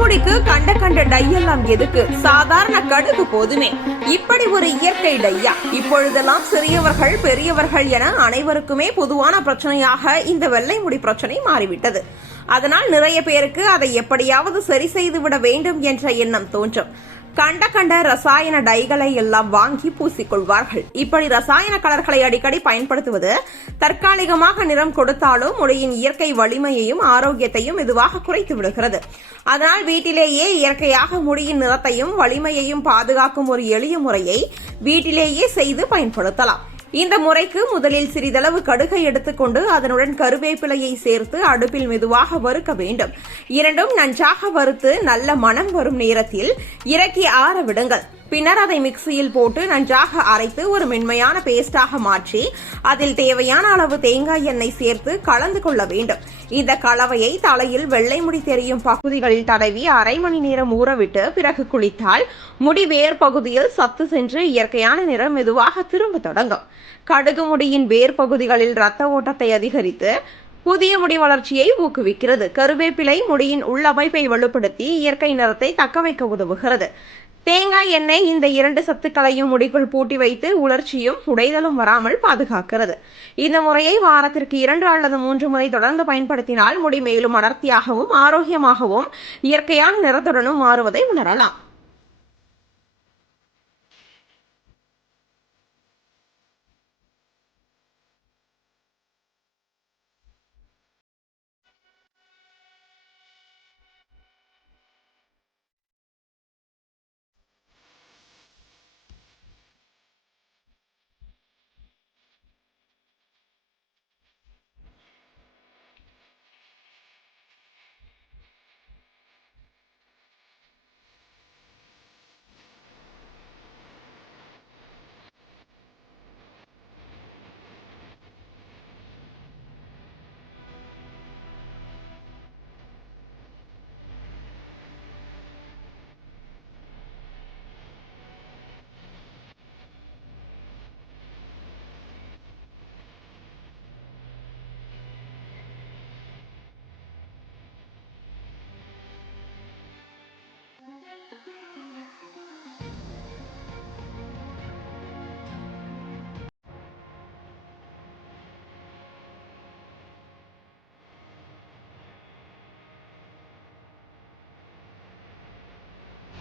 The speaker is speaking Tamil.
முடிக்கு கண்ட கண்ட டையெல்லாம் எதுக்கு, சாதாரண கடுகு போதுமே. இப்படி ஒரு இயற்கை டையா இப்பொழுதெல்லாம் சிறியவர்கள் பெரியவர்கள் என அனைவருக்குமே பொதுவான பிரச்சனையாக இந்த வெள்ளை முடி பிரச்சனை மாறிவிட்டது. அதனால் நிறைய பேருக்கு அதை எப்படியாவது சரி செய்துவிட வேண்டும் என்ற எண்ணம் தோன்றும். கண்ட கண்ட ரசாயன டைகளை எல்லாம் வாங்கி பூசிக்கொள்வார்கள். இப்படி ரசாயன கலர்களை அடிக்கடி பயன்படுத்துவது தற்காலிகமாக நிறம் கொடுத்தாலும் முடியின் இயற்கை வலிமையையும் ஆரோக்கியத்தையும் மெதுவாக குறைத்து விடுகிறது. அதனால் வீட்டிலேயே இயற்கையாக முடியின் நிறத்தையும் வலிமையையும் பாதுகாக்கும் ஒரு எளிய முறையை வீட்டிலேயே செய்து பயன்படுத்தலாம். இந்த முறைக்கு முதலில் சிறிதளவு கடுகை எடுத்துக்கொண்டு அதனுடன் கருவேப்பிலையை சேர்த்து அடுப்பில் மெதுவாக வறுக்க வேண்டும். இரண்டும் நன்றாக வறுத்து நல்ல மணம் வரும் நேரத்தில் இறக்கி ஆற விடுங்கள். பின்னர் அதை மிக்சியில் போட்டு நன்றாக அரைத்து ஒரு மென்மையான பேஸ்டாக மாற்றி அதில் தேவையான அளவு தேங்காய் எண்ணெய் சேர்த்து கலந்து கொள்ள வேண்டும். இந்த கலவையை தலையில் வெள்ளை முடி தெரியும் பகுதிகளில் தடவி அரை மணி நேரம் ஊறவிட்டு பிறகு குளித்தால் முடி வேர் பகுதியில் சத்து சென்று இயற்கையான நிறம் மெதுவாக திரும்ப தொடங்கும். கடுகு முடியின் வேர் பகுதிகளில் இரத்த ஓட்டத்தை அதிகரித்து புதிய முடி வளர்ச்சியை ஊக்குவிக்கிறது. கருவேப்பிலை முடியின் உள்ளமைப்பை வலுப்படுத்தி இயற்கை நிறத்தை தக்க வைக்க உதவுகிறது. தேங்காய் எண்ணெய் இந்த இரண்டு சத்துக்களையும் முடிக்குள் பூட்டி வைத்து உலர்ச்சியும் உடைதலும் வராமல் பாதுகாக்கிறது. இந்த முறையை வாரத்திற்கு 2 அல்லது 3 முறை தொடர்ந்து பயன்படுத்தினால் முடி மேலும் அடர்த்தியாகவும் ஆரோக்கியமாகவும் இயற்கையான நிறத்துடனும் மாறுவதை உணரலாம்.